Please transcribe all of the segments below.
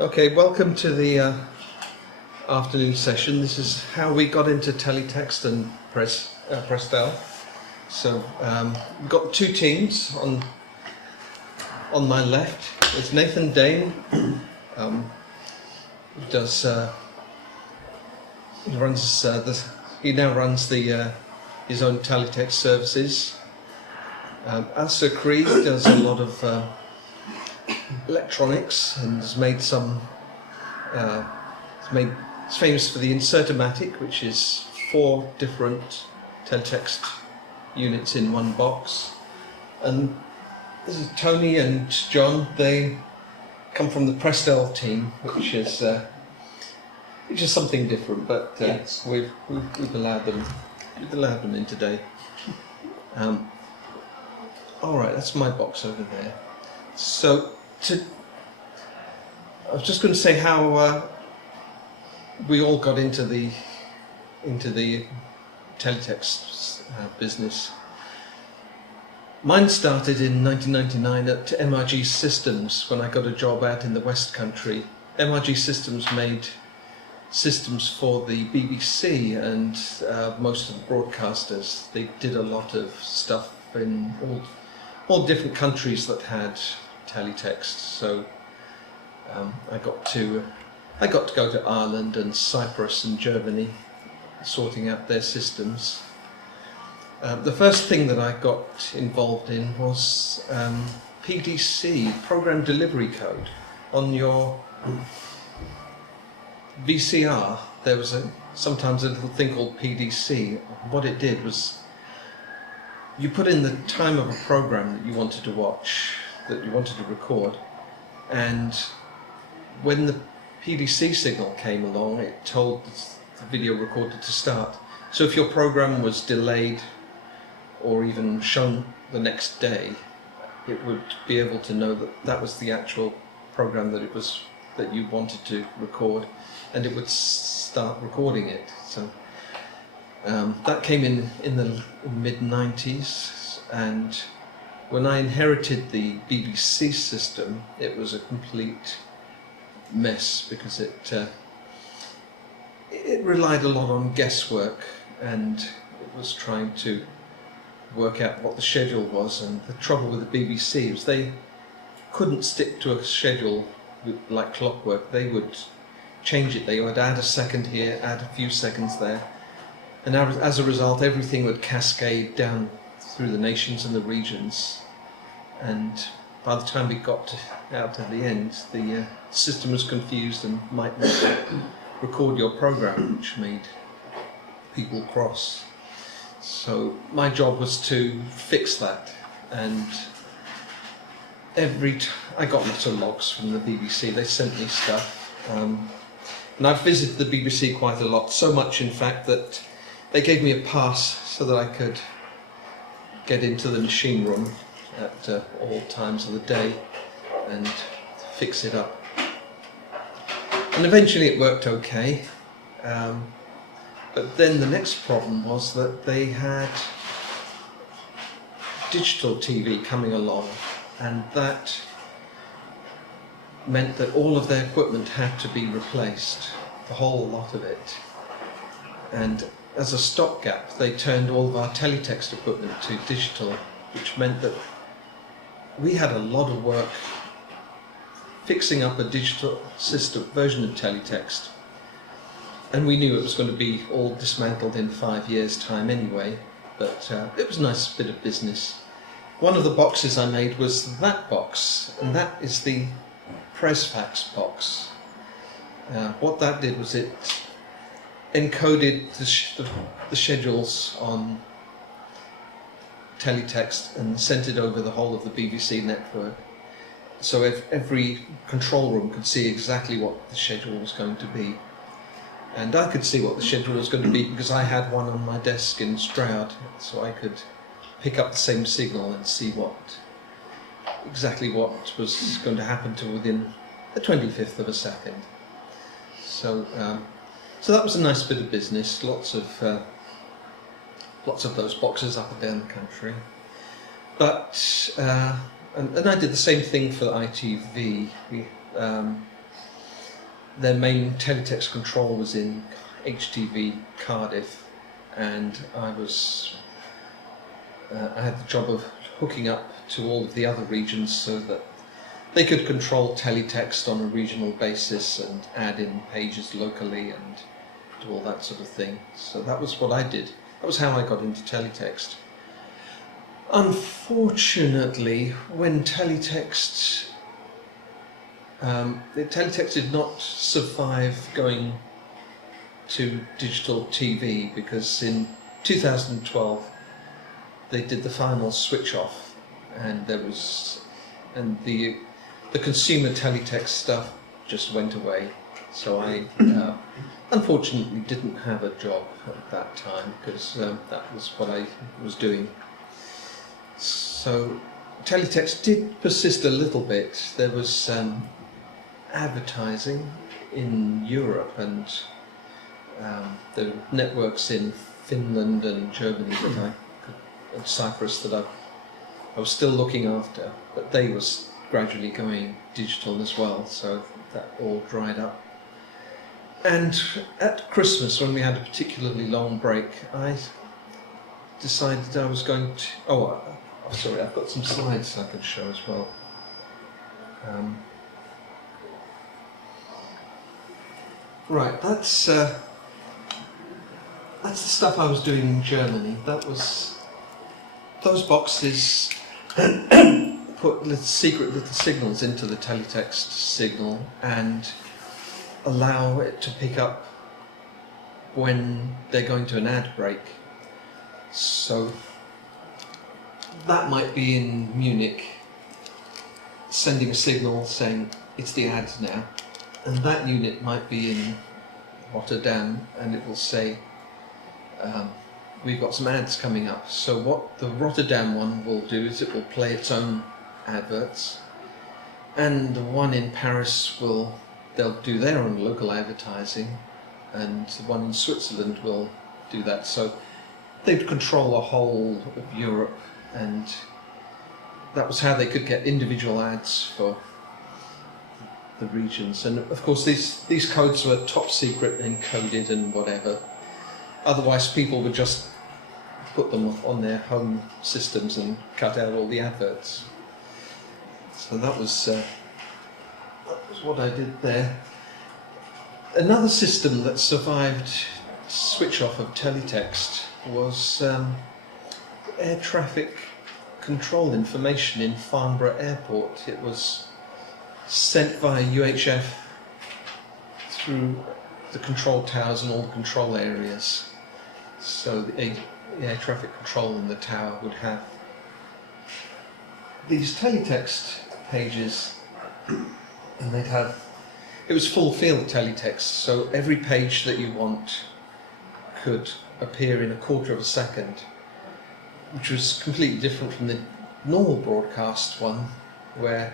Okay, welcome to the afternoon session. This is how we got into Teletext and Prestel. So we've got two teams on my left. It's Nathan Dane, who does he now runs his own Teletext services. Asa Creed does a lot of electronics and has made some. It's famous for the Insertomatic, which is 4 different teletext units in one box. And this is Tony and John. They come from the Prestel team, which is something different, but yes. we've allowed them in today. All right, that's my box over there. So I was just going to say how we all got into the teletext business. Mine started in 1999 at MRG Systems when I got a job out in the West Country. MRG Systems made systems for the BBC and most of the broadcasters. They did a lot of stuff in all different countries that had teletext. So I got to go to Ireland and Cyprus and Germany, sorting out their systems. The first thing that I got involved in was PDC, Program Delivery Code. On your VCR, there was sometimes a little thing called PDC. What it did was you put in the time of a program that you wanted to watch, that you wanted to record, and when the PDC signal came along, it told the video recorder to start. So if your program was delayed or even shown the next day, it would be able to know that that was the actual program that you wanted to record, and it would start recording it. So that came in the mid-90s, and when I inherited the BBC system, it was a complete mess because it relied a lot on guesswork, and it was trying to work out what the schedule was. And the trouble with the BBC was they couldn't stick to a schedule like clockwork. They would change it. They would add a second here, add a few seconds there, and as a result everything would cascade down through the nations and the regions, and by the time we got out to the end, the system was confused and might not record your program, which made people cross. So my job was to fix that, and I got lots of logs from the BBC. They sent me stuff, and I've visited the BBC quite a lot, so much in fact that they gave me a pass so that I could get into the machine room at all times of the day and fix it up. And eventually it worked okay, but then the next problem was that they had digital TV coming along, and that meant that all of their equipment had to be replaced, the whole lot of it. And as a stopgap, they turned all of our teletext equipment to digital, which meant that we had a lot of work fixing up a digital system version of teletext, and we knew it was going to be all dismantled in 5 years' time anyway, but it was a nice bit of business. One of the boxes I made was that box, and that is the Presfax box. What that did was it encoded the schedules on teletext and sent it over the whole of the BBC network. So if every control room could see exactly what the schedule was going to be. And I could see what the schedule was going to be because I had one on my desk in Stroud, so I could pick up the same signal and see exactly what was going to happen to within a 25th of a second. So that was a nice bit of business. Lots of those boxes up and down the country. But and I did the same thing for ITV. their main teletext control was in HTV Cardiff, and I had the job of hooking up to all of the other regions so that they could control teletext on a regional basis and add in pages locally and do all that sort of thing. So that was what I did. That was how I got into teletext. Unfortunately, when teletext did not survive going to digital TV, because in 2012 they did the final switch off, and the consumer teletext stuff just went away. So I unfortunately didn't have a job at that time, because that was what I was doing. So teletext did persist a little bit. There was advertising in Europe, and the networks in Finland and Germany and Cyprus that I was still looking after, but they were gradually going digital as well, so that all dried up. And at Christmas, when we had a particularly long break, I decided I was going to... Oh, sorry, I've got some slides I can show as well. Right, that's the stuff I was doing in Germany. That was... Those boxes put secret little signals into the teletext signal and allow it to pick up when they're going to an ad break. So that might be in Munich, sending a signal saying it's the ads now, and that unit might be in Rotterdam, and it will say we've got some ads coming up. So what the Rotterdam one will do is it will play its own adverts, and the one in Paris they'll do their own local advertising, and the one in Switzerland will do that. So they'd control the whole of Europe, and that was how they could get individual ads for the regions. And of course these codes were top secret, encoded and whatever. Otherwise people would just put them on their home systems and cut out all the adverts. So that was what I did there. Another system that survived switch off of teletext was air traffic control information in Farnborough Airport. It was sent via UHF through the control towers and all the control areas. So the air traffic control in the tower would have these teletext pages, and it was full field teletext, so every page that you want could appear in a quarter of a second, which was completely different from the normal broadcast one, where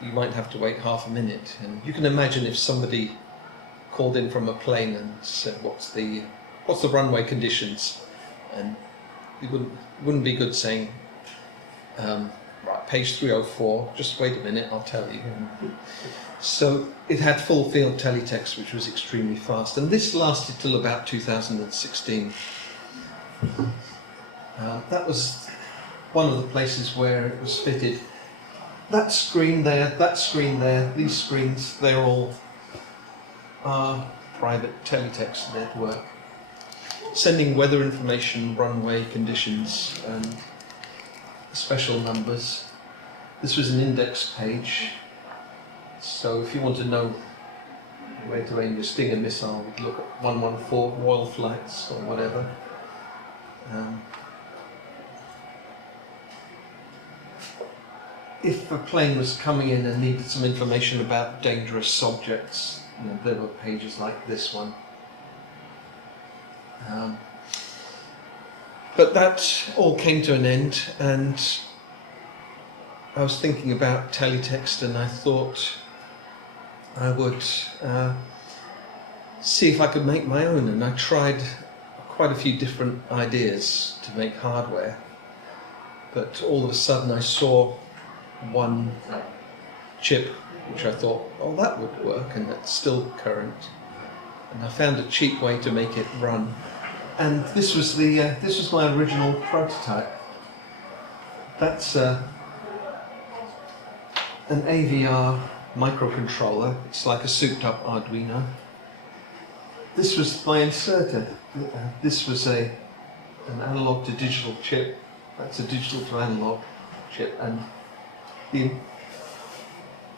you might have to wait half a minute. And you can imagine if somebody called in from a plane and said, what's the runway conditions, and it wouldn't be good saying right, page 304, just wait a minute, I'll tell you. So it had full field teletext, which was extremely fast, and this lasted till about 2016. That was one of the places where it was fitted. That screen there, these screens, they're all our private teletext network, sending weather information, runway conditions, and special numbers. This was an index page, so if you want to know where to aim your Stinger missile, we'd look at 114 Royal flights or whatever. If a plane was coming in and needed some information about dangerous objects, there were pages like this one. But that all came to an end, and I was thinking about teletext, and I thought I would see if I could make my own, and I tried quite a few different ideas to make hardware, but all of a sudden I saw one chip, which I thought, oh, that would work, and that's still current. And I found a cheap way to make it run. And this was my original prototype. That's an AVR microcontroller. It's like a souped-up Arduino. This was my inserter. This was an analog to digital chip. That's a digital to analog chip, and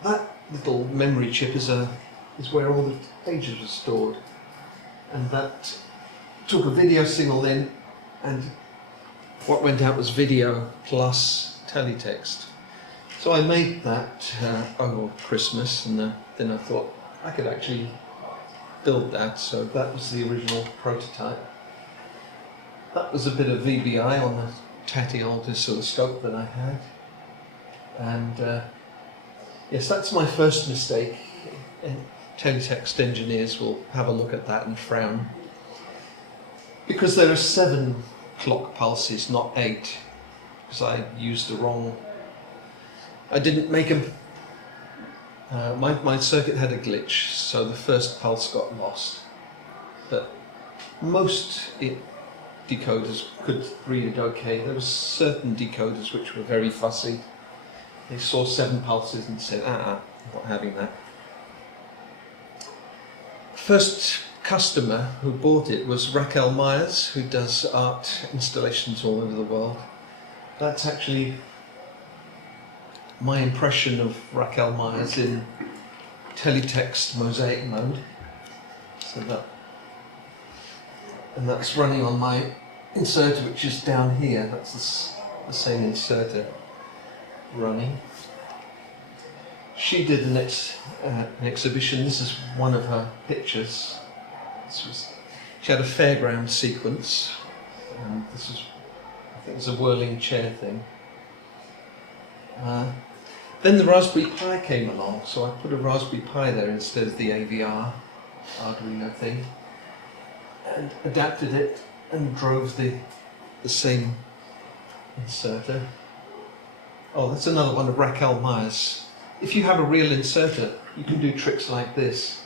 that little memory chip is where all the pages were stored, and that took a video signal in, and what went out was video plus teletext. So I made that over Christmas, and then I thought I could actually build that. So that was the original prototype. That was a bit of VBI on the tatty old oscilloscope that I had, and yes, that's my first mistake. And teletext engineers will have a look at that and frown, because there are 7 clock pulses, not 8, because I used the wrong. I didn't make them. My circuit had a glitch, so the first pulse got lost. But most decoders could read it okay. There were certain decoders which were very fussy. They saw 7 pulses and said, I'm not having that. First customer who bought it was Raquel Myers, who does art installations all over the world. That's actually my impression of Raquel Myers in teletext mosaic mode. So that's running on my inserter, which is down here. That's the same inserter running. She did an exhibition. This is one of her pictures. She had a fairground sequence. And I think it was a whirling chair thing. Then the Raspberry Pi came along, so I put a Raspberry Pi there instead of the AVR Arduino thing, and adapted it and drove the same inserter. Oh, that's another one of Raquel Myers. If you have a real inserter, you can do tricks like this.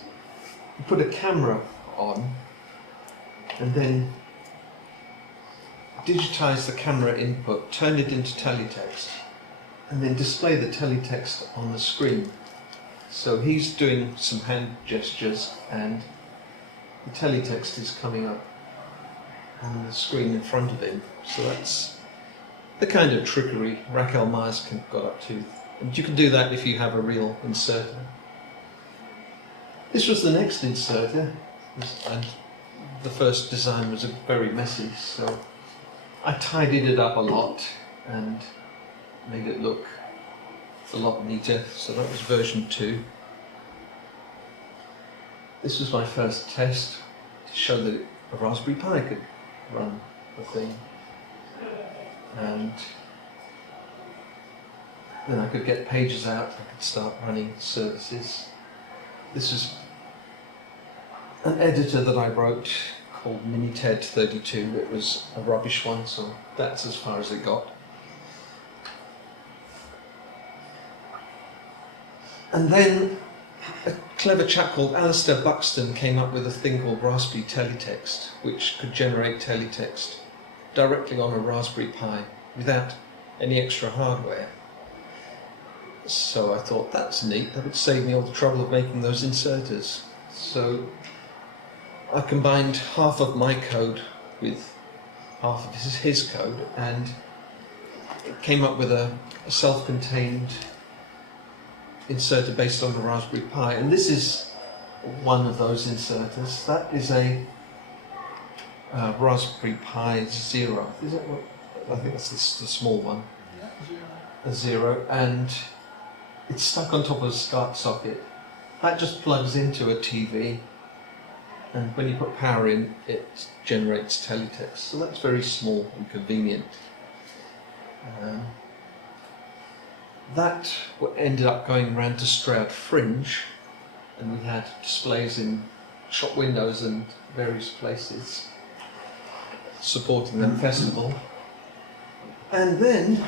You put a camera on, and then digitize the camera input, turn it into teletext, and then display the teletext on the screen. So he's doing some hand gestures, and the teletext is coming up on the screen in front of him. So that's the kind of trickery Raquel Myers got up to. And you can do that if you have a real inserter. This was the next inserter, and the first design was very messy, so I tidied it up a lot and made it look a lot neater. So that was version 2. This was my first test to show that a Raspberry Pi could run the thing, and then I could get pages out, I could start running services. This is an editor that I wrote called Minited32. It was a rubbish one, so that's as far as it got. And then a clever chap called Alistair Buxton came up with a thing called Raspberry Teletext, which could generate teletext directly on a Raspberry Pi without any extra hardware. So I thought, that's neat, that would save me all the trouble of making those inserters. So I combined half of my code with half of his code, and it came up with a self-contained inserter based on the Raspberry Pi. And this is one of those inserters. That is a Raspberry Pi 0. Is it? I think that's the small one. A 0, and it's stuck on top of a SCART socket. That just plugs into a TV, and when you put power in, it generates teletext. So that's very small and convenient. That ended up going around to Stroud Fringe, and we had displays in shop windows and various places supporting the festival. And then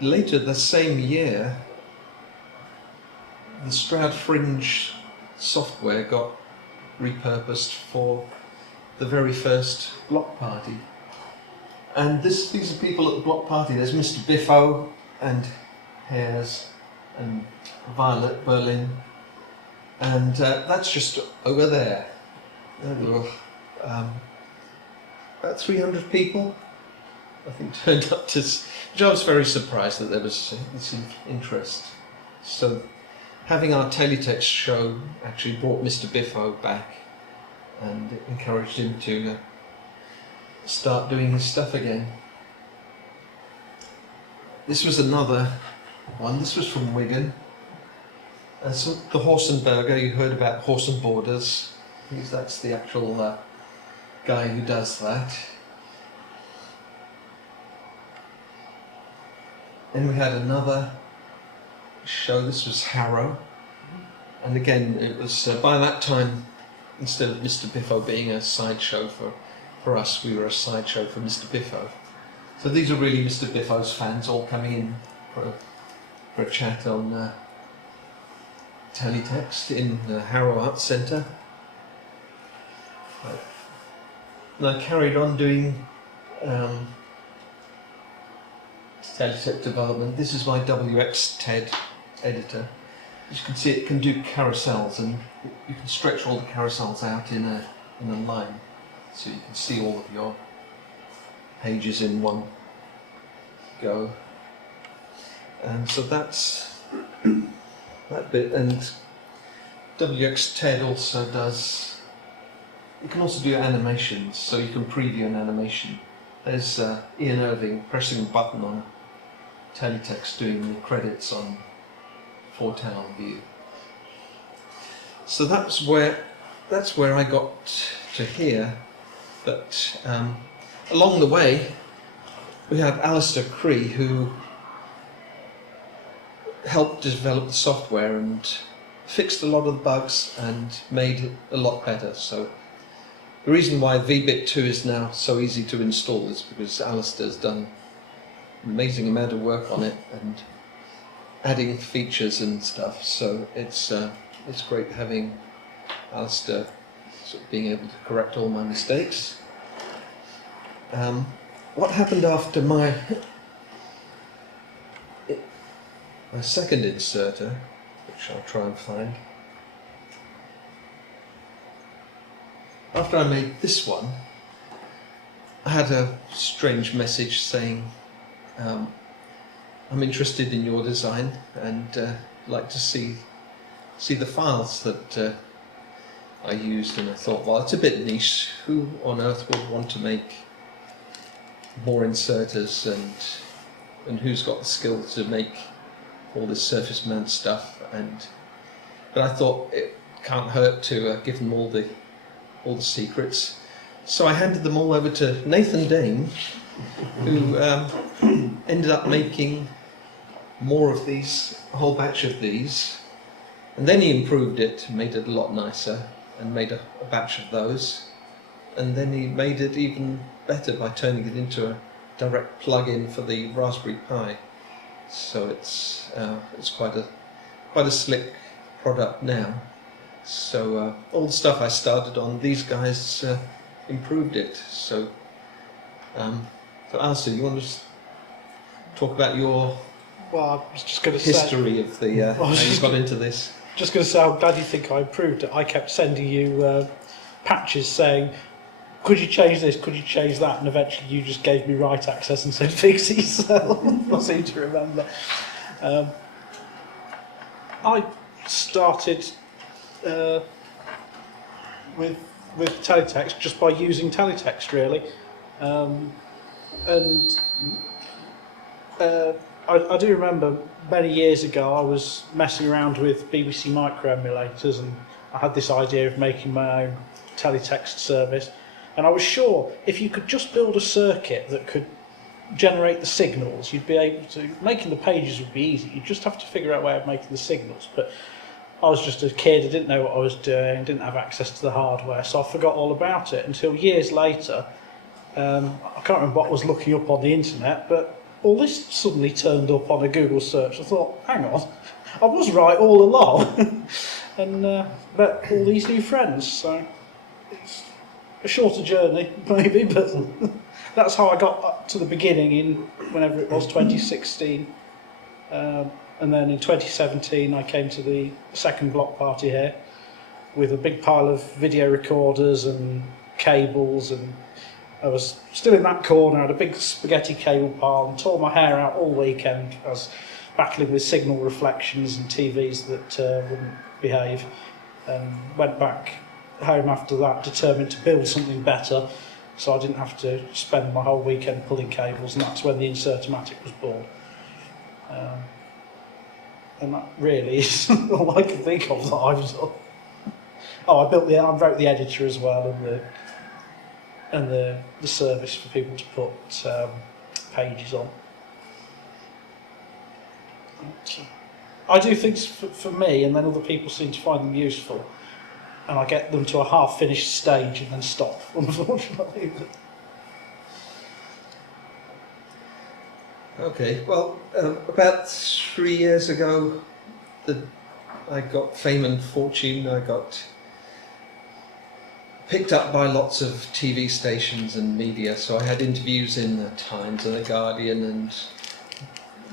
later the same year, the Stroud Fringe software got repurposed for the very first block party. And these are people at the block party. There's Mr. Biffo and Hares and Violet Berlin, and that's just over there. There were about 300 people, I think, turned up to, which I was very surprised that there was this interest. So having our Teletext show actually brought Mr. Biffo back and encouraged him to start doing his stuff again. This was another one. This was from Wigan. And so the Horse and Burger, you heard about Horse and Borders. That's the actual guy who does that. Then we had another show. This was Harrow. And again, it was by that time, instead of Mr. Biffo being a sideshow for us, we were a sideshow for Mr. Biffo. So these are really Mr. Biffo's fans all coming in for a chat on Teletext in the Harrow Arts Centre. And I carried on doing Teletext development. This is my WXTED editor. As you can see, it can do carousels, and you can stretch all the carousels out in a line, so you can see all of your pages in one go. And so that's that bit. And WXTED also does, you can also do animations, so you can preview an animation. There's Ian Irving pressing a button on Teletext doing the credits on Four-Town View. So that's where I got to here. But along the way, we have Alistair Cree, who helped develop the software and fixed a lot of the bugs and made it a lot better. So the reason why VBit 2 is now so easy to install is because Alistair's done an amazing amount of work on it and adding features and stuff. So it's great having Alistair sort of being able to correct all my mistakes. What happened after my second inserter, which I'll try and find. After I made this one, I had a strange message saying, I'm interested in your design and like to see the files that I used. And I thought, well, it's a bit niche. Who on earth would want to make more inserters, and who's got the skill to make all this surface mount stuff? But I thought it can't hurt to give them all the secrets. So I handed them all over to Nathan Dane, who ended up making more of these, a whole batch of these, and then he improved it, made it a lot nicer, and made a batch of those, and then he made it even better by turning it into a direct plug-in for the Raspberry Pi. So it's quite a slick product now. So all the stuff I started on, these guys improved it. So Alistair, you want to just talk about your I was just going to history of the how you got into this? Just going to say, I'm glad you think I improved it. I kept sending you patches saying, could you change this, could you change that, and eventually you just gave me write access and said fix it yourself. I seem to remember. I started with Teletext just by using Teletext, really, I do remember many years ago I was messing around with BBC Micro emulators, and I had this idea of making my own Teletext service, and I was sure if you could just build a circuit that could generate the signals, you'd be able to, making the pages would be easy, you'd just have to figure out a way of making the signals. But I was just a kid, I didn't know what I was doing, didn't have access to the hardware, so I forgot all about it until years later. I can't remember what I was looking up on the internet, but all this suddenly turned up on a Google search. I thought, hang on, I was right all along. And met all these new friends, so it's a shorter journey, maybe, but that's how I got up to the beginning in whenever it was, 2016. And then in 2017 I came to the second block party here with a big pile of video recorders and cables, and I was still in that corner, I had a big spaghetti cable pile and tore my hair out all weekend. I was battling with signal reflections and TVs that wouldn't behave, and went back home after that determined to build something better so I didn't have to spend my whole weekend pulling cables, and that's when the Insertomatic was born. And that really is all I can think of that I've done. Oh, I wrote the editor as well, and the service for people to put pages on. I do things for me, and then other people seem to find them useful, and I get them to a half-finished stage and then stop, unfortunately. Okay, well, about 3 years ago, I got fame and fortune. I got picked up by lots of TV stations and media, so I had interviews in the Times and the Guardian and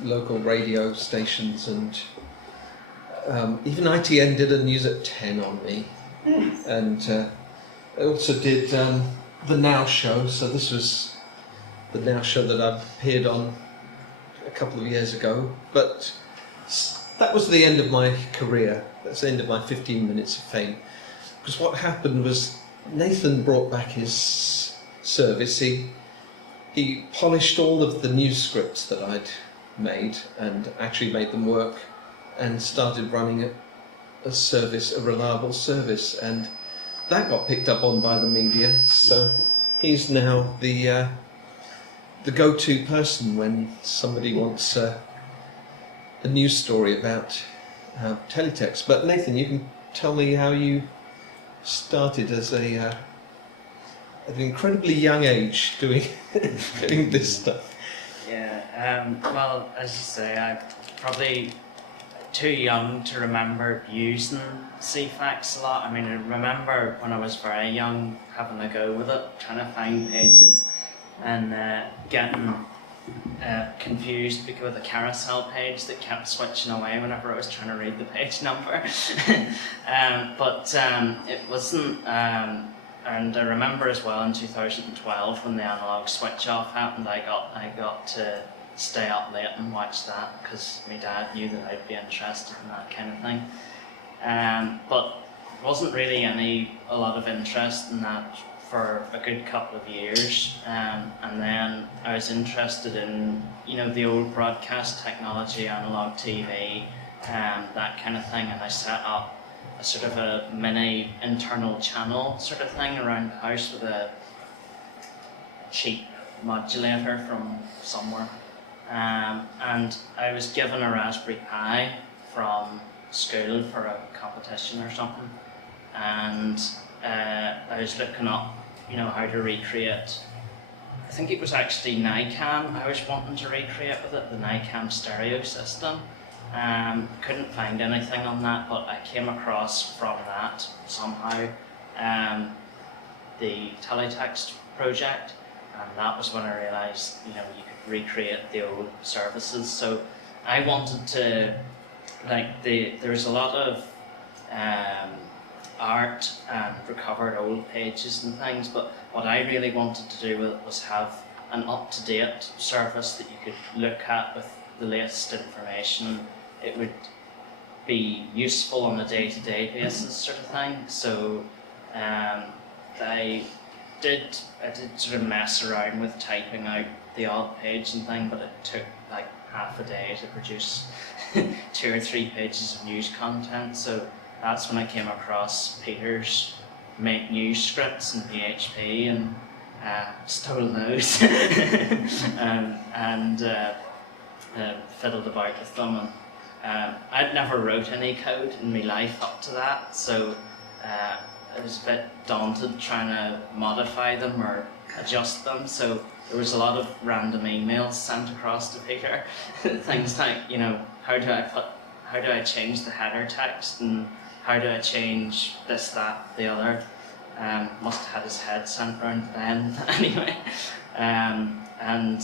local radio stations, and even ITN did a News at 10 on me. And I also did the Now Show, so this was the Now Show that I appeared on a couple of years ago, but that was the end of my career. That's the end of my 15 minutes of fame. Because what happened was Nathan brought back his service. He polished all of the news scripts that I'd made and actually made them work, and started running a service, a reliable service, and that got picked up on by the media. So he's now the go-to person when somebody wants a news story about teletext. But Nathan, you can tell me how you started as at an incredibly young age doing this stuff. Yeah, well, as you say, I'm probably too young to remember using CFAX a lot. I mean, I remember when I was very young having a go with it, trying to find pages, and getting confused because of the carousel page that kept switching away whenever I was trying to read the page number. But it wasn't, and I remember as well in 2012 when the analog switch off happened, I got to stay up late and watch that because my dad knew that I'd be interested in that kind of thing. But there wasn't really a lot of interest in that for a good couple of years, and then I was interested in the old broadcast technology, analog TV, that kind of thing, and I set up a sort of a mini internal channel sort of thing around the house with a cheap modulator from somewhere, and I was given a Raspberry Pi from school for a competition or something, and I was looking up, how to recreate. I think it was actually NICAM I was wanting to recreate with it, the NICAM stereo system. Couldn't find anything on that, but I came across from that somehow the Teletext project, and that was when I realised you could recreate the old services. So I wanted to, there was a lot of art and recovered old pages and things, but what I really wanted to do with it was have an up-to-date service that you could look at with the latest information. It would be useful on a day-to-day basis sort of thing. So I did sort of mess around with typing out the odd page and thing, but it took like half a day to produce 2 or 3 pages of news content. So that's when I came across Peter's make news scripts in PHP and stole those and fiddled about with them. And I'd never wrote any code in my life up to that, so I was a bit daunted trying to modify them or adjust them. So there was a lot of random emails sent across to Peter. Things like, you know, how do I change the header text, and how do I change this, that, the other. Must have had his head sent round then anyway. And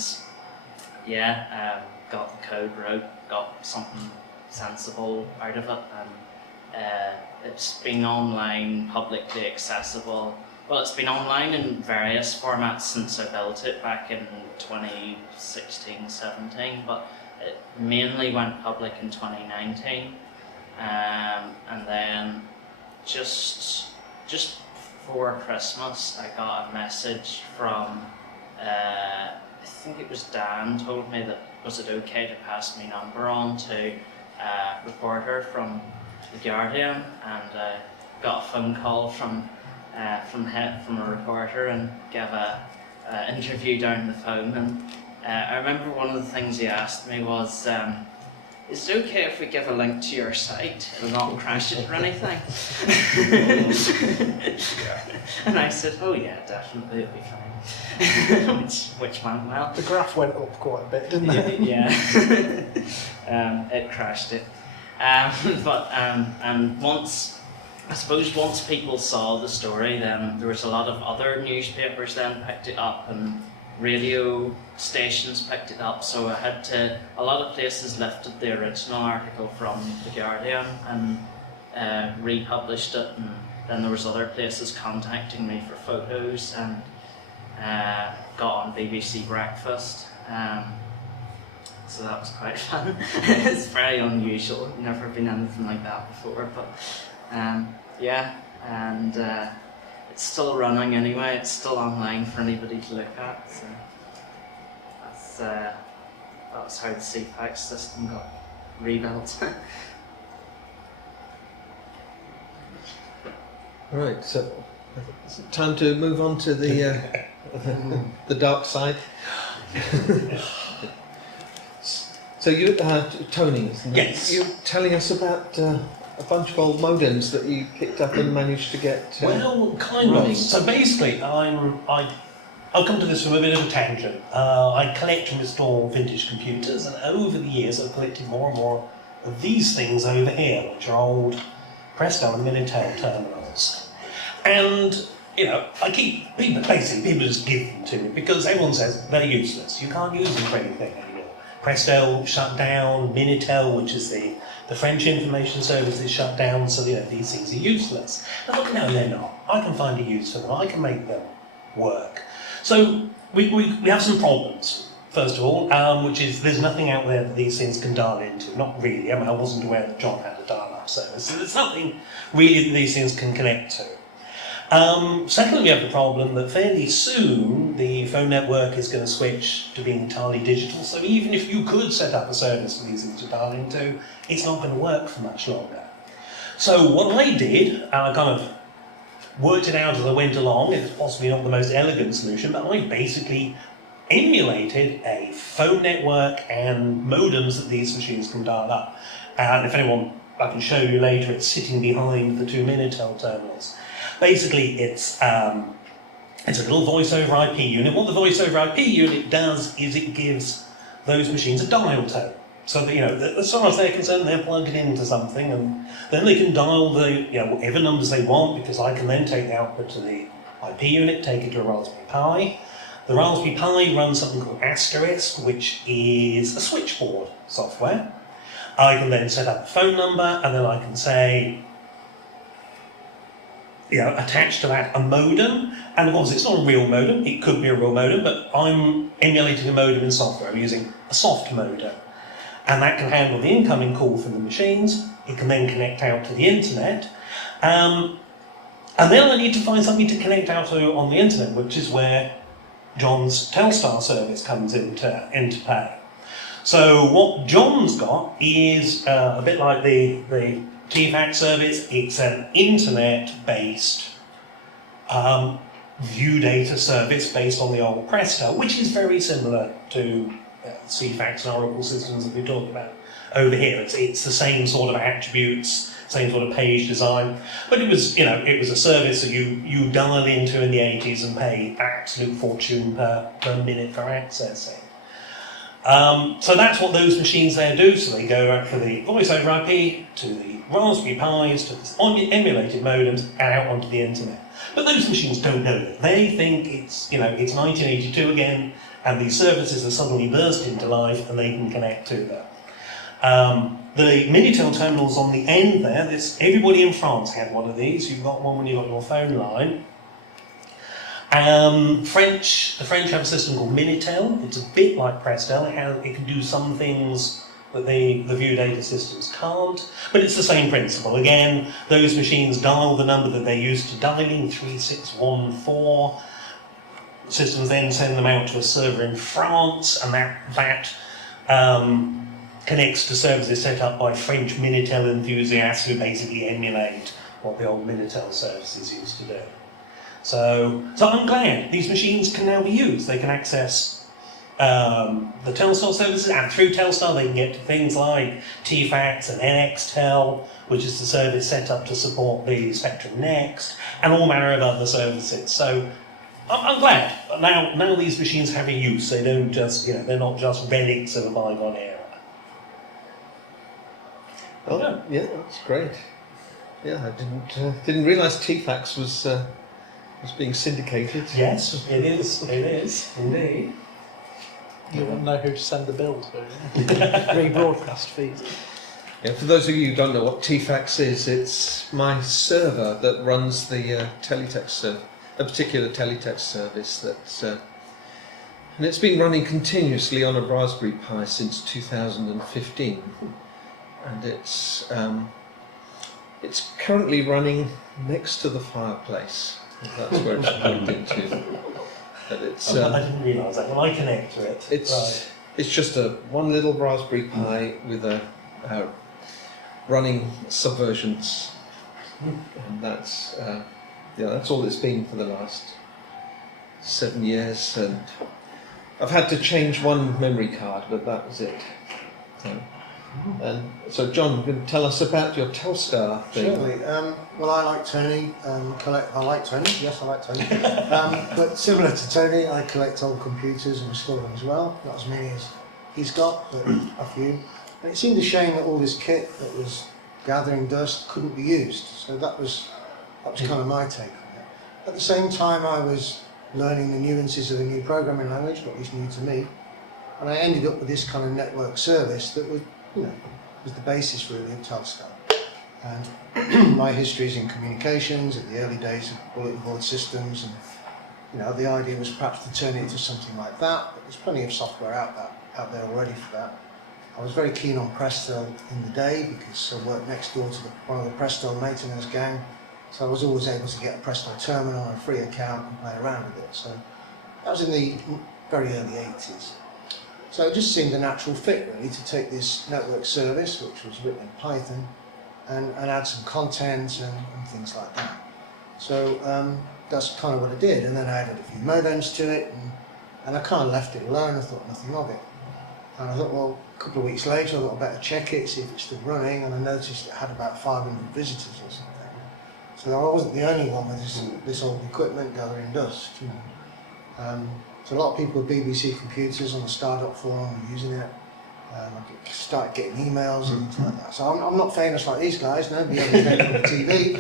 yeah, got the code wrote, got something sensible out of it, and it's been online, publicly accessible. Well, it's been online in various formats since I built it back in 2016-17, but it mainly went public in 2019. And then just before Christmas, I got a message from, I think it was Dan, told me that was it okay to pass my number on to a reporter from The Guardian, and got a phone call from a reporter and gave a interview down the phone. And I remember one of the things he asked me was, is it okay if we give a link to your site? It'll not crash it or anything. And I said, oh yeah, definitely, it'll be fine. which went well. The graph went up quite a bit, didn't it? Yeah. It crashed it. And once people saw the story, then there was a lot of other newspapers then picked it up, and radio stations picked it up, so a lot of places lifted the original article from The Guardian and republished it, and then there was other places contacting me for photos, and got on BBC Breakfast, so that was quite fun. It's very unusual, never been anything like that before, but yeah, and it's still running anyway, it's still online for anybody to look at, so that's how the CFAX system got rebuilt. Right, so is it time to move on to the the dark side. So you, Tony, yes, you're telling us about a bunch of old modems that you picked up and managed to get well, kind running. of. So basically, I'll come to this from a bit of a tangent. I collect and restore vintage computers, and over the years I've collected more and more of these things over here, which are old Presto and Minitel terminals. And, you know, people just give them to me because everyone says they're useless. You can't use them for anything anymore. Presto shut down, Minitel, which is the French information service, is shut down, so you know, these things are useless. And look, no, they're not. I can find a use for them. I can make them work. So we have some problems, first of all, which is there's nothing out there that these things can dial into. Not really. I mean, I wasn't aware that John had a dial-up service, so there's nothing really that these things can connect to. Secondly, we have the problem that fairly soon the phone network is going to switch to being entirely digital, so even if you could set up a service for these things to dial into, it's not going to work for much longer. So what I did, and I kind of worked it out as I went along, it's possibly not the most elegant solution, but I basically emulated a phone network and modems that these machines can dial up. And if anyone, I can show you later, it's sitting behind the two Minitel terminals. Basically, it's a little voice over IP unit. What the voice over IP unit does is it gives those machines a dial tone. So that, you know, as far as they're concerned, they're plugged into something, and then they can dial whatever numbers they want, because I can then take the output to the IP unit, take it to a Raspberry Pi. The Raspberry Pi runs something called Asterisk, which is a switchboard software. I can then set up a phone number, and then I can say, attach to that a modem, and of course it's not a real modem, it could be a real modem, but I'm emulating a modem in software, I'm using a soft modem. And that can handle the incoming call from the machines, it can then connect out to the internet, and then I need to find something to connect out to on the internet, which is where John's Telstar service comes into play. So what John's got is a bit like the TFAX service. It's an internet-based view data service based on the old Presto, which is very similar to CFAX and Oracle systems that we talked about over here. It's the same sort of attributes, same sort of page design, but it was, you know, it was a service that you dial into in the 80s and pay absolute fortune per minute for accessing. So that's what those machines there do. So they go out for the voice over IP to the Raspberry Pis to the emulated modems and out onto the internet. But those machines don't know that. They think it's, you know, it's 1982 again, and these services are suddenly burst into life and they can connect to them. The Minitel terminals on the end there, everybody in France had one of these. You've got one when you've got your phone line. The French have a system called Minitel. It's a bit like Prestel. It can do some things that the Viewdata systems can't, but it's the same principle. Again, those machines dial the number that they're used to dialing, 3614. Systems then send them out to a server in France, and that connects to services set up by French Minitel enthusiasts who basically emulate what the old Minitel services used to do. So I'm glad these machines can now be used. They can access the Telstar services, and through Telstar they can get to things like TFAX and NXTel, which is the service set up to support the Spectrum Next, and all manner of other services. So I'm glad. But now these machines have a use. They don't just, you know, they're not just relics of a bygone era. Oh, yeah, that's great. Yeah, I didn't realise TFAX was being syndicated. Yes, it is. It is indeed. You wouldn't know who to send the bill to. Rebroadcast fees. Yeah, for those of you who don't know what TFAX is, it's my server that runs the Teletext server, a particular Teletext service that, and it's been running continuously on a Raspberry Pi since 2015, and it's currently running next to the fireplace. That's where it's plugged into. But it's, I didn't realise that. When I connect to it, it's just one little Raspberry Pi with a running Subversions, and that's all it's been for the last 7 years. And I've had to change one memory card, but that was it. And so, John, you can tell us about your Telstar thing. Surely. Well, I like Tony. I like Tony. Yes, I like Tony. But similar to Tony, I collect old computers and restore them as well. Not as many as he's got, but a few. And it seemed a shame that all this kit that was gathering dust couldn't be used. So that was kind of my take on it. At the same time, I was learning the nuances of a new programming language, or at least new to me, and I ended up with this kind of network service that was, was the basis really of Telstar. And my history is in communications, in the early days of bulletin board systems, and the idea was perhaps to turn it into something like that, but there's plenty of software out there already for that. I was very keen on Prestel in the day because I worked next door to one of the Prestel maintenance gang, so I was always able to get a Prestel terminal and a free account and play around with it. So that was in the very early 80s. So it just seemed a natural fit really to take this network service, which was written in Python, and add some content and things like that. So that's kind of what I did, and then I added a few modems to it, and I kind of left it alone. I thought nothing of it. And I thought, well, a couple of weeks later I thought I'd better check it, see if it's still running, and I noticed it had about 500 visitors or something. So I wasn't the only one with this old equipment gathering dust. So a lot of people with BBC computers on the Stardot forum were using it. I started getting emails and things like that. So I'm not famous like these guys, nobody ever came on the TV,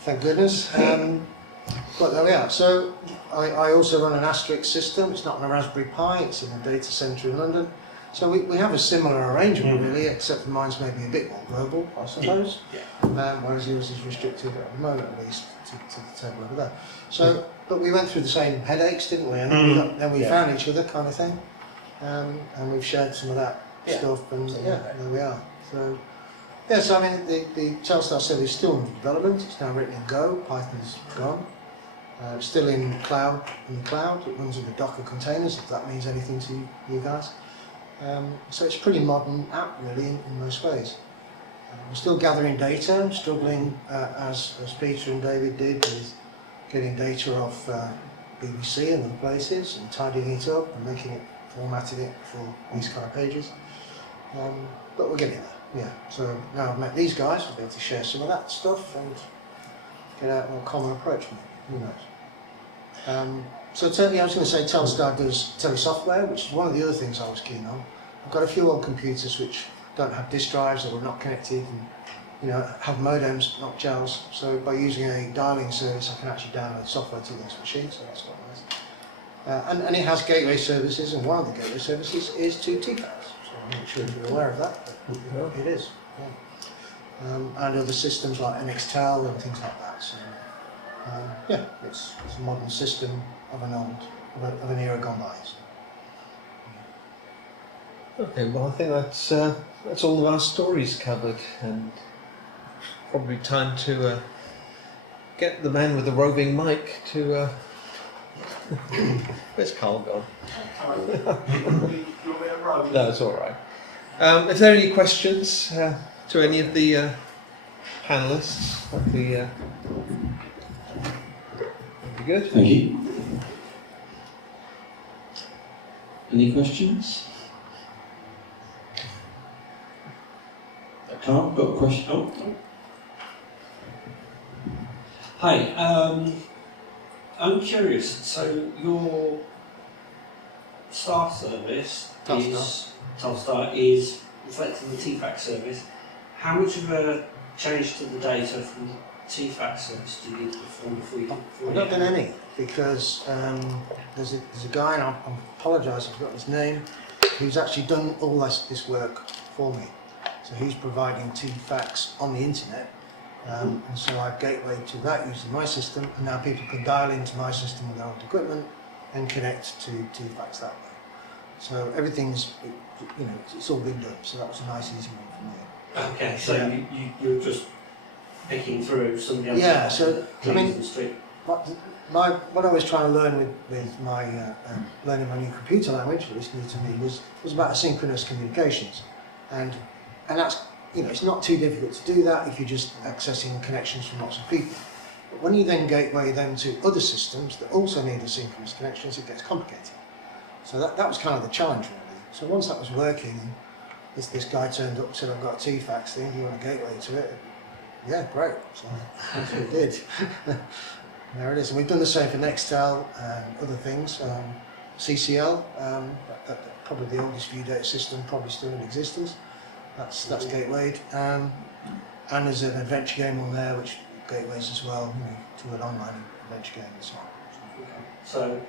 thank goodness. But there we are. So I also run an Asterisk system. It's not on a Raspberry Pi, it's in a data centre in London. So we have a similar arrangement really, except for mine's maybe a bit more global, I suppose. Whereas yours is restricted at the moment, at least, to the table over there. So, but we went through the same headaches, didn't we? And then we found each other, kind of thing. And we've shared some of that stuff, and there we are. So, so I mean, the Telstar service is still in development. It's now written in Go. Python's gone. It's still in the cloud. It runs in the Docker containers, if that means anything to you guys. So it's a pretty modern app, really, in most ways. We're still gathering data, struggling, as Peter and David did, with getting data off BBC and other places, and tidying it up and formatting it for these kind of pages. we're getting there. Yeah. So now I've met these guys, I'll be able to share some of that stuff and get out a more common approach. Maybe. Who knows? So I was going to say Telstar does telesoftware, which is one of the other things I was keen on. I've got a few old computers which don't have disk drives or are not connected, and have modems, not gels. So by using a dialing service, I can actually download software to this machine. So that's quite nice. And it has gateway services, and one of the gateway services is to TFAX. So I'm not sure if you're aware of that, but it is. Yeah. And other systems like NXTEL and things like that. So yeah, it's a modern system of an era gone by. So. Okay, well I think that's all of our stories covered, and probably time to get the man with the roving mic to. Where's Carl gone? No, it's all right. Is there any questions to any of the panelists? That'd be good. Thank you. Any questions? Carl, got a question? Oh. Hi, I'm curious. So your Star service Telstar is reflecting the TFAX service. How much of a change to the data from the TFAX service do you need to perform before you? I've not done any because there's a guy, and I apologise, I've forgotten his name, who's actually done all this work for me. So he's providing TFAX on the internet, and so I gateway to that using my system, and now people can dial into my system with their old equipment and connect to TFAX that way. So everything's, it's all been done. So that was a nice, easy one for me. Okay, so yeah. you're just picking through somebody else's. Yeah. So I mean, the street. what I was trying to learn with my learning my new computer language, at least new to me, was about asynchronous communications, and that's it's not too difficult to do that if you're just accessing connections from lots of people. But when you then gateway them to other systems that also need asynchronous connections, it gets complicated. So that was kind of the challenge really. So once that was working, this guy turned up and said, I've got a TFAX thing, do you want a gateway to it? Yeah, great. So that's what we did. There it is. And we've done the same for Nextel and other things. CCL, probably the oldest view data system, probably still in existence. That's gatewayed. And there's an adventure game on there which gateways as well, to an online adventure game and so on. So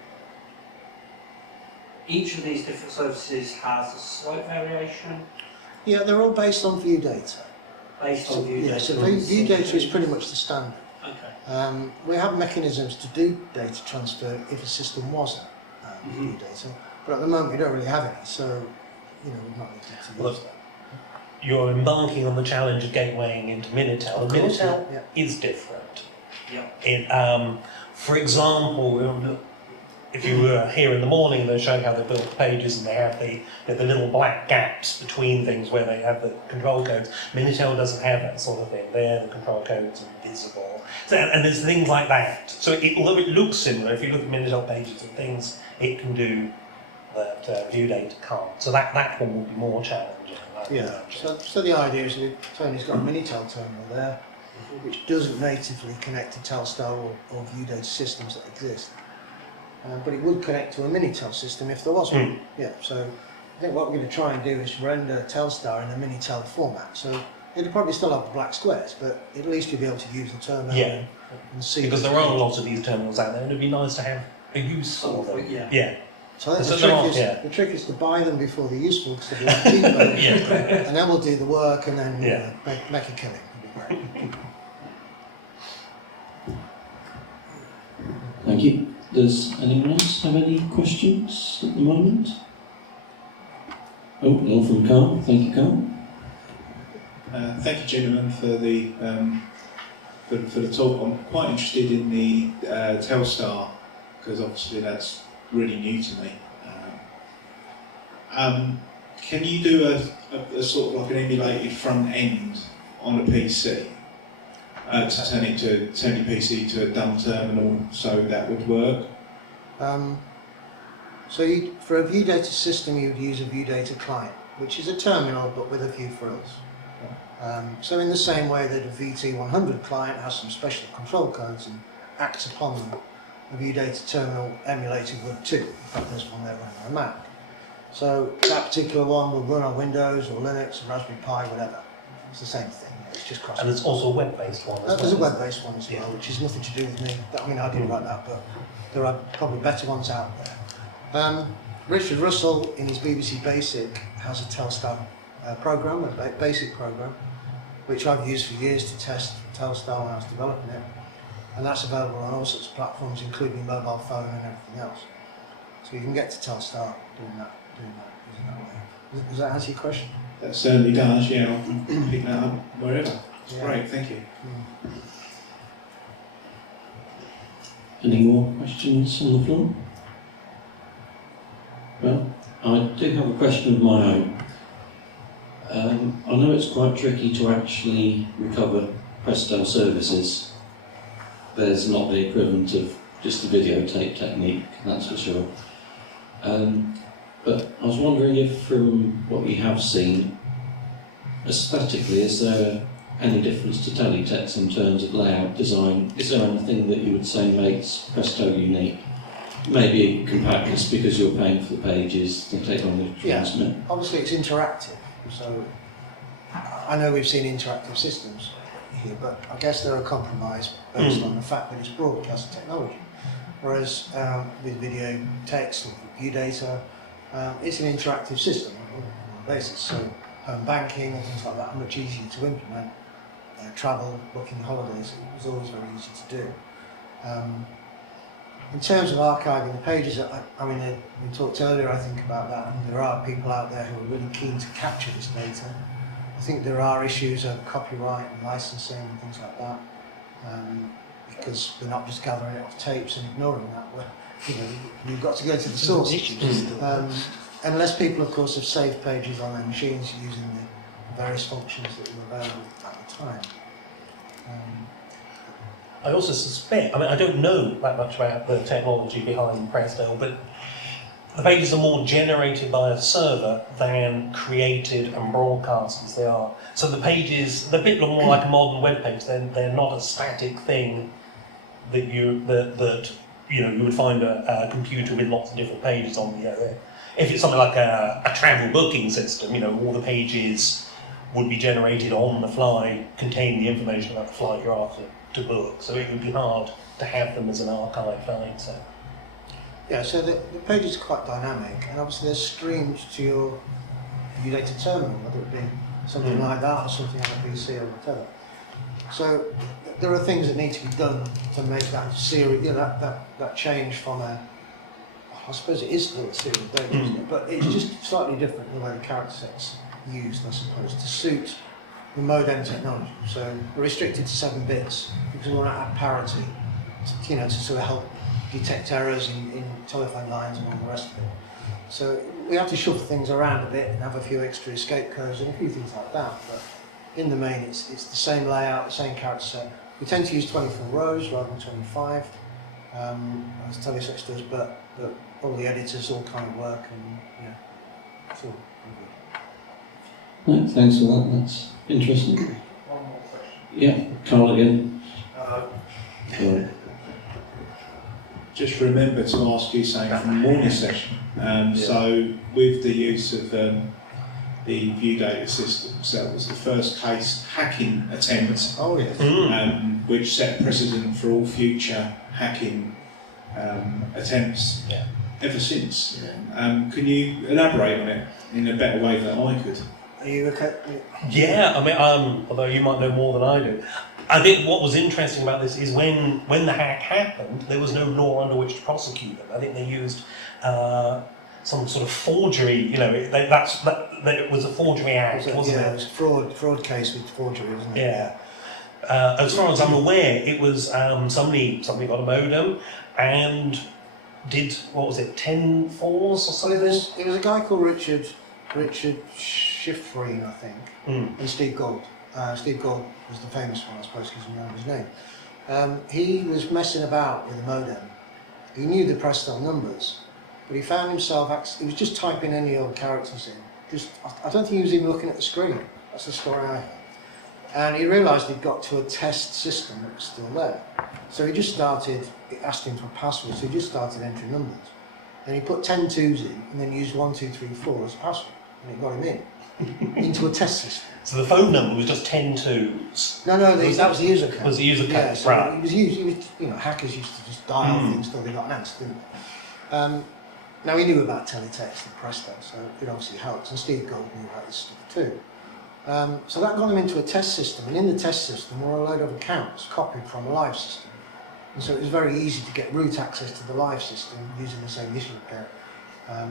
each of these different services has a slight variation? Yeah, they're all based on view data. Based on view data? Yeah, so view data is pretty much the standard. Okay. We have mechanisms to do data transfer if a system wasn't view data, but at the moment we don't really have any, so we've not needed to use that. You're embarking on the challenge of gatewaying into Minitel. Of course, Minitel yeah. is different. Yeah. For example, if you were here in the morning, they're showing how they build the pages, and they have the little black gaps between things where they have the control codes. Minitel doesn't have that sort of thing. There, the control codes are visible. So, and there's things like that. So although it looks similar, if you look at Minitel pages and things, it can do that view data can't. So that one will be more challenging. Yeah. So the idea is that Tony's got a Minitel terminal there, which doesn't natively connect to Telstar or view data systems that exist. But it would connect to a Minitel system if there was one. Yeah, so I think what we're going to try and do is render Telstar in a Minitel format. So it'll probably still have the black squares, but at least you'll be able to use the terminal and see. Because there are a lot of these terminals out there, and it'd be nice to have a use for them. Yeah. So I think the trick is to buy them before they're useful, because they'll be cheaper, and then we'll do the work and then make a killing. That'd be great. Thank you. Does anyone else have any questions at the moment? Oh, no, from Carl. Thank you, Carl. Thank you, gentlemen, for the talk. I'm quite interested in the Telstar, because obviously that's really new to me. Can you do a sort of like an emulated front end on a PC to turn your PC to a dumb terminal, so that would work? So for a view data system, you would use a view data client, which is a terminal but with a few frills. So in the same way that a VT100 client has some special control codes and acts upon them, the Viewdata terminal emulator would too. In fact, there's one there running on a Mac. So that particular one will run on Windows or Linux or Raspberry Pi, whatever. It's the same thing. It's just cross. And there's also a web-based one as well. There's a web-based one as well, which has nothing to do with me. I mean, I didn't write that, but there are probably better ones out there. Richard Russell, in his BBC Basic, has a Telstar program, a basic program, which I've used for years to test Telstar when I was developing it. And that's available on all sorts of platforms, including mobile phone and everything else. So you can get to Telstar doing that using that way. Does that answer your question? That certainly does, yeah. I'll pick that up wherever. It's Yeah. great, thank you. Any more questions on the floor? Well, I do have a question of my own. I know it's quite tricky to actually recover Presto services. There's not the equivalent of just a videotape technique, that's for sure. But I was wondering if, from what you have seen, aesthetically, is there any difference to Teletext in terms of layout, design? Is there anything that you would say makes Presto unique? Maybe compactness because you're paying for the pages, they take longer to transmit. Obviously it's interactive, so I know we've seen interactive systems here, but I guess they're a compromise based on the fact that it's broadcast technology. Whereas with video text or Viewdata, it's an interactive system on a basis, so home banking and things like that are much easier to implement. Travel, booking holidays, it was always very easy to do. In terms of archiving the pages, I mean, we talked earlier, I think, about that, and there are people out there who are really keen to capture this data. I think there are issues of copyright and licensing and things like that, because we're not just gathering it off tapes and ignoring that. You've got to go to the source. Unless people, of course, have saved pages on their machines using the various functions that were available at the time. I also suspect, I mean, I don't know that much about the technology behind Presto, but the pages are more generated by a server than created and broadcast as they are. So the pages, they're a bit more like a modern web page. They're not a static thing that you would find a computer with lots of different pages on the. If it's something like a travel booking system, all the pages would be generated on the fly, contain the information about the flight you're after to book. So it would be hard to have them as an archive file. So. Yeah, so the page is quite dynamic, and obviously they're streamed to your Viewdata terminal, whether it be something like that or something on a PC or whatever. So there are things that need to be done to make that series, that change from I suppose it is still a serial data, isn't it? But it's just slightly different in the way the character set's used, I suppose, to suit the modem technology. So we're restricted to 7 bits because we want to add parity, to sort of help detect errors in telephone lines and all the rest of it. So we have to shuffle things around a bit and have a few extra escape codes and a few things like that. But in the main, it's the same layout, the same character set. We tend to use 24 rows rather than 25, as Teletext does, but all the editors all kind of work, and it's all good. Right, thanks for that, that's interesting. One more question. Yeah, Carl again. Sorry. Just remember to ask you something from the morning session. So with the use of the Viewdata systems, that was the first case hacking attempt, Oh yes. which set precedent for all future hacking attempts ever since. Can you elaborate on it in a better way than I could? Are you okay? Yeah, I mean, although you might know more than I do, I think what was interesting about this is when the hack happened, there was no law under which to prosecute them. I think they used some sort of forgery. It was a forgery act, wasn't it? It was a fraud case with forgery, wasn't it? Yeah. As far as I'm aware, it was somebody got a modem and did 10 fours or something. It was a guy called Richard Schifrin, I think, and Steve Gold. Steve Gold was the famous one, I suppose, because you remember his name. He was messing about with the modem. He knew the Presto numbers, but he found himself, he was just typing any old characters I don't think he was even looking at the screen. That's the story I heard. And he realised he'd got to a test system that was still there. So he just started, it asked him for a password, so he just started entering numbers. And he put 10 twos in and then used 1, 2, 3, 4 as a password. And it got him in, into a test system. So the phone number was just 10 twos. No, that was the user code. Was the user code, yeah, so right. he was, you know, hackers used to just dial things till they got an answer, didn't they? Now he knew about teletext and Presto, so it obviously helped. And Steve Gold knew about this stuff too. So that got him into a test system, and in the test system were a load of accounts copied from a live system. And so it was very easy to get root access to the live system using the same user account.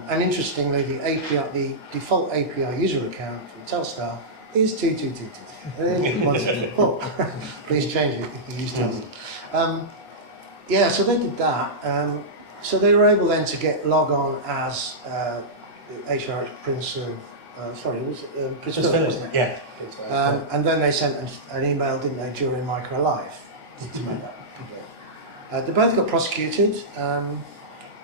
And interestingly, the default API user account from Telstar is 2222. Please change it if you use Telstar. Yeah, so they did that. So they were able then to get log on as HRH Prince of, it was Prince Philip, wasn't it? Yeah. And then they sent an email, didn't they, during Micro Live to make that public. They both got prosecuted.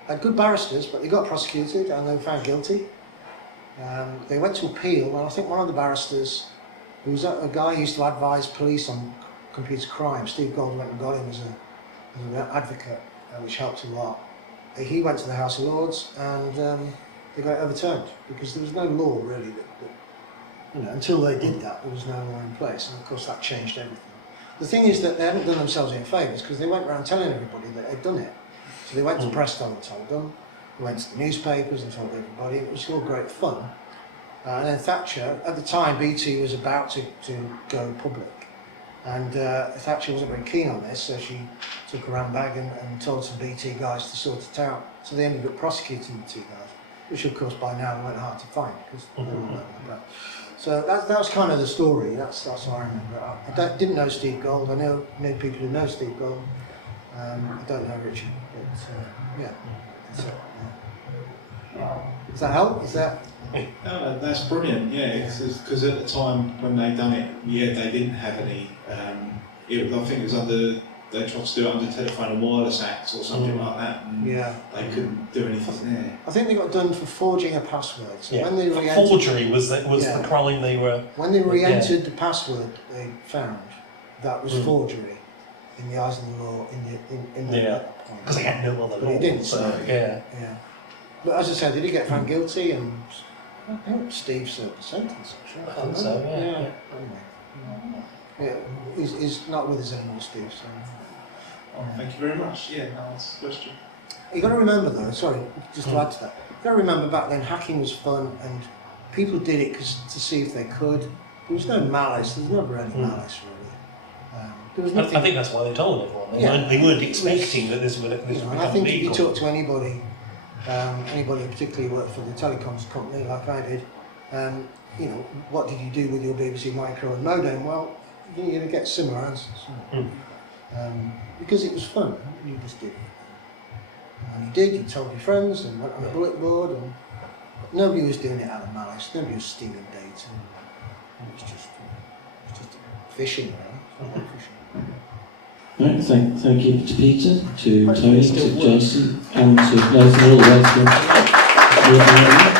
Had good barristers, but they got prosecuted and they were found guilty. They went to appeal, and I think one of the barristers, who was a guy who used to advise police on computer crime, Steve Gold went and got him as an advocate, which helped a lot. He went to the House of Lords and they got it overturned because there was no law really that until they did that, there was no law in place, and of course that changed everything. The thing is that they haven't done themselves any favours because they went around telling everybody that they'd done it. So they went to Presto and told them, they went to the newspapers and told everybody. It was all great fun. And then Thatcher, at the time BT was about to go public, and Thatcher wasn't very keen on this, so she took her handbag and told some BT guys to sort it out. So they ended up prosecuting the two guys, which of course by now weren't hard to find because they were all over. So that was kind of the story. That's what I remember. I didn't know Steve Gold. I know people who know Steve Gold. I don't know Richard, but yeah. So, yeah. Does that help? Is that? No, that's brilliant. Yeah, because at the time when they done it, they didn't have any. I think it was under. They tried to do it under Telephone and Wireless Acts or something like that, and they couldn't do anything there. I think they got done for forging a password. So when they forgery was the crime they were. When they re-entered the password they found, that was forgery in the eyes of the law. In the because they had no other law. But he didn't. So, yeah. But as I said, they did get found guilty, and I think Steve served a sentence. Actually, I think so. Yeah. Anyway. He's not with us anymore, Steve. So. Thank you very much. Yeah, that's the question. You got to remember though. Sorry, just to add to that. You got to remember back then, hacking was fun, and people did it to see if they could. There was no malice. There was never any malice really. There was nothing. I think that's why they told everyone. They weren't expecting that this would become and I think legal. if you talk to anybody particularly who worked for the telecoms company like I did, what did you do with your BBC Micro and modem? Well, you're going to get similar answers. Because it was fun, you just did it. And you told your friends and went on a bullet board, and nobody was doing it out of malice, nobody was stealing data. It was just fishing, really. Right, thank you to Peter, to Tony, to Jason, and to Nathan, all the way.